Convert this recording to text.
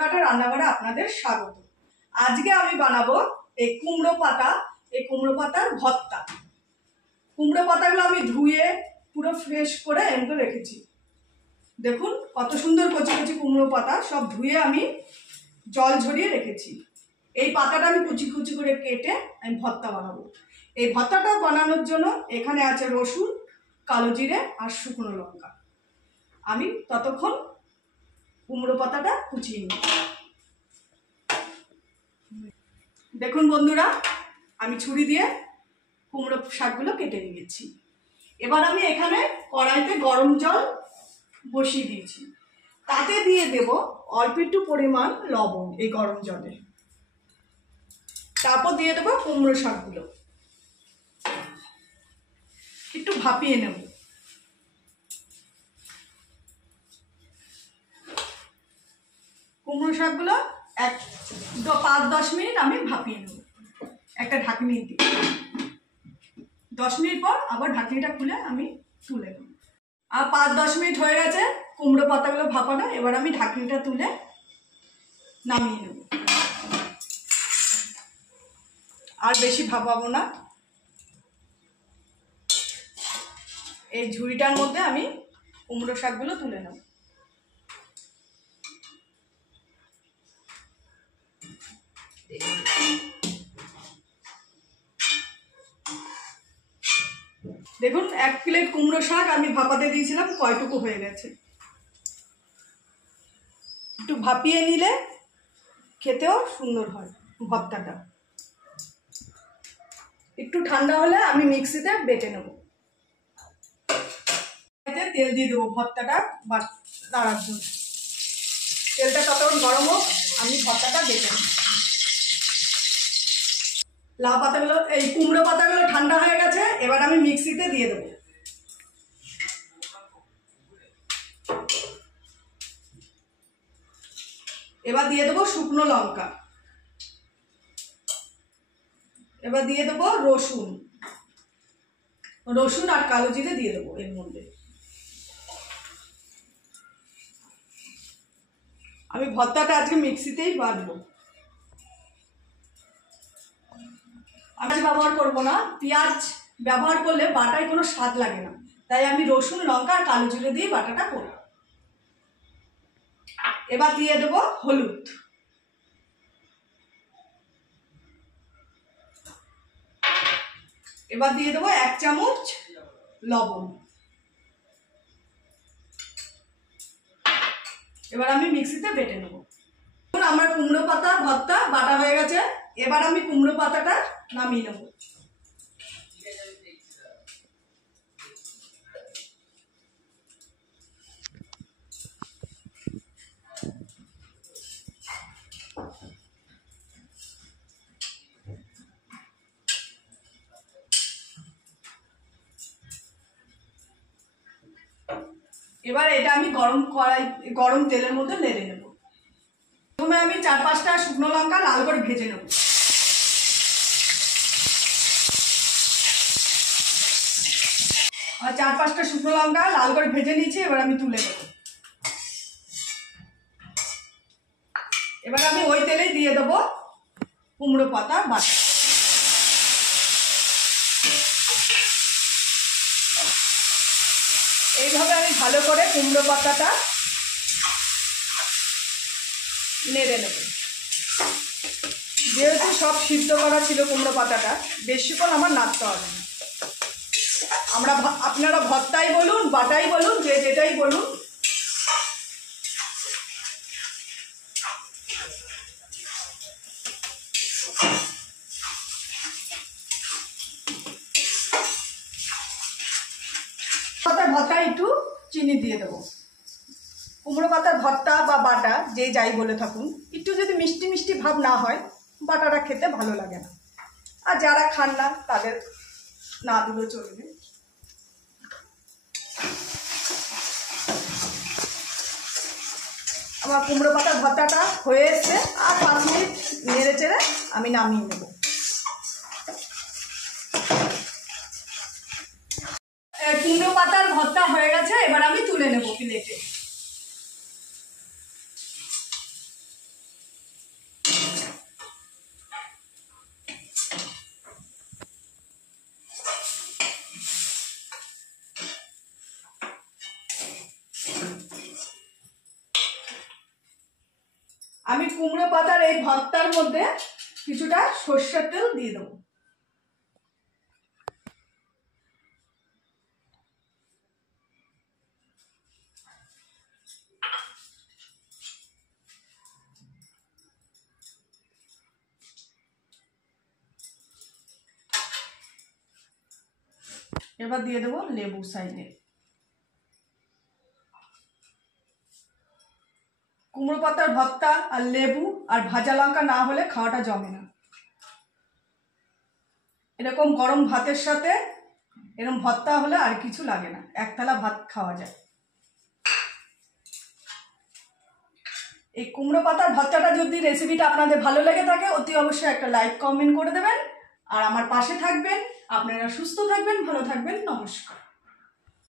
ছোটখাটো রান্নাঘরে আপনাদের স্বাগত। আজকে আমি বানাবো এই কুমড়ো পাতার ভর্তা। কুমড়ো পাতাগুলো আমি ধুয়ে পুরো ফ্রেশ করে এনে রেখেছি। দেখুন কত সুন্দর কচি কচি কুমড়ো পাতা, সব ধুয়ে আমি জল ঝরিয়ে রেখেছি। এই পাতাটা আমি কুচি কুচি করে কেটে আমি ভর্তা বানাবো। এই ভর্তাটা বানানোর জন্য এখানে আছে রসুন, কালো জিরে আর শুকনো লঙ্কা। আমি ততক্ষণ কুমড়ো পাতাটা কুচিয়ে নিই। দেখুন বন্ধুরা, আমি ছুরি দিয়ে কুমড়ো শাকগুলো কেটে নিয়েছি। এবার আমি এখানে কড়াইতে গরম জল বসিয়ে দিয়েছি, তাতে দিয়ে দেব অল্প একটু পরিমাণ লবণ এই গরম জলে। তারপর দিয়ে দেবো কুমড়ো শাকগুলো, একটু ভাপিয়ে নেব। কুমড়ো শাকগুলো 5-10 মিনিট আমি ভাপিয়ে নেব একটা ঢাকনি দিয়ে। 10 মিনিট পর আবার ঢাকনিটা খুলে আমি তুলে নেব। আর 5-10 মিনিট হয়ে গেছে কুমড়ো পাতাগুলো ভাপানো। এবার আমি ঢাকনিটা তুলে নামিয়ে নেব। আর বেশি ভাপাবো না। এই ঝুড়িটার মধ্যে আমি কুমড়ো শাকগুলো তুলে নেব। দেখুন 1 প্লেট কুমড়ো শাক আমি ভাপাতে দিয়েছিলাম, কয়টুকু হয়ে গেছে। একটু ভাপিয়ে নিলে খেতেও সুন্দর হয় ভর্তাটা। একটু ঠান্ডা হলে আমি মিক্সিতে বেটে নেব। তেল দিয়ে দেবো ভর্তাটা নাড়ার জন্য। তেলটা ততক্ষণ গরম হোক, আমি ভর্তাটা বেটে নেব। লাউ পাতাগুলো, এই কুমড়ো পাতাগুলো ঠান্ডা হয়ে গেছে। এবার আমি মিক্সিতে দিয়ে দেবো। এবার দিয়ে দেবো শুকনো লঙ্কা। এবার দিয়ে দেবো রসুন আর কালো জিরে দিয়ে দেবো এর মধ্যে। আমি ভর্তাটা আজকে মিক্সিতেই বাটবো। আমি ব্যবহার করবো না, পেঁয়াজ ব্যবহার করলে বাটায় কোনো স্বাদ লাগে না, তাই আমি রসুন, লঙ্কা আর কালো জিরে দিয়ে বাটাটা করব। এবার দিয়ে দেবো হলুদ। এবার দিয়ে দেবো 1 চামচ লবণ। এবার আমি মিক্সিতে বেটে নেব। আমার কুমড়ো পাতা ভর্তা বাটা হয়ে গেছে। এবার আমি কুমড়ো পাতাটা নামিয়ে নেব। এবার এটা আমি গরম তেলের মধ্যে নেড়ে নেব। প্রথমে আমি 4-5টা শুকনো লঙ্কা লাল করে ভেজে নেব। আর 4-5টা শুকনো লঙ্কা লাল করে ভেজে নিয়েছি। এবার আমি তুলে নেব। এবার আমি ওই তেলেই দিয়ে দেবো কুমড়ো পাতা বাটা। এইভাবে আমি ভালো করে কুমড়ো পাতাটা নেড়ে নেব। যেহেতু সব সিদ্ধ করা ছিল কুমড়ো পাতাটা, বেশিক্ষণ আমার নাড়তে হবে না। আপনারা ভর্তাই বলুন, বাটাই বলুন, যে যেটাই বলুন, ভর্তায় একটু চিনি দিয়ে দেবো। কুমড়ো পাতার ভর্তা বা বাটা যে যাই বলে থাকুন, একটু যদি মিষ্টি মিষ্টি ভাব না হয় বাটাটা খেতে ভালো লাগে না। আর যারা খান না তাদের না দিলেও চলবে। আমার কুমড়ো পাতার ভর্তাটা হয়ে এসছে। আর 5 মিনিট নেড়ে চেড়ে আমি নামিয়ে নেব। কুমড়ো পাতার ভর্তা হয়ে গেছে। এবার আমি তুলে নেব প্লেটে। আমি কুমড়ো পাতার এই ভর্তার মধ্যে কিছুটা সর্ষের তেল দিয়ে দেবো। এবার দিয়ে দেবো লেবু সাইডে। কুমড়ো পাতার ভর্তা আর লেবু আর ভাজা লঙ্কা না হলে খাওয়াটা জমে না। এরকম গরম ভাতের সাথে এরকম ভর্তা হলে আর কিছু লাগে না, এক থালা ভাত খাওয়া যায়। এই কুমড়ো পাতার ভর্তাটা যদি রেসিপিটা আপনাদের ভালো লেগে থাকে অতি অবশ্যই একটা লাইক কমেন্ট করে দেবেন আর আমার পাশে থাকবেন। আপনারা সুস্থ থাকবেন, ভালো থাকবেন। নমস্কার।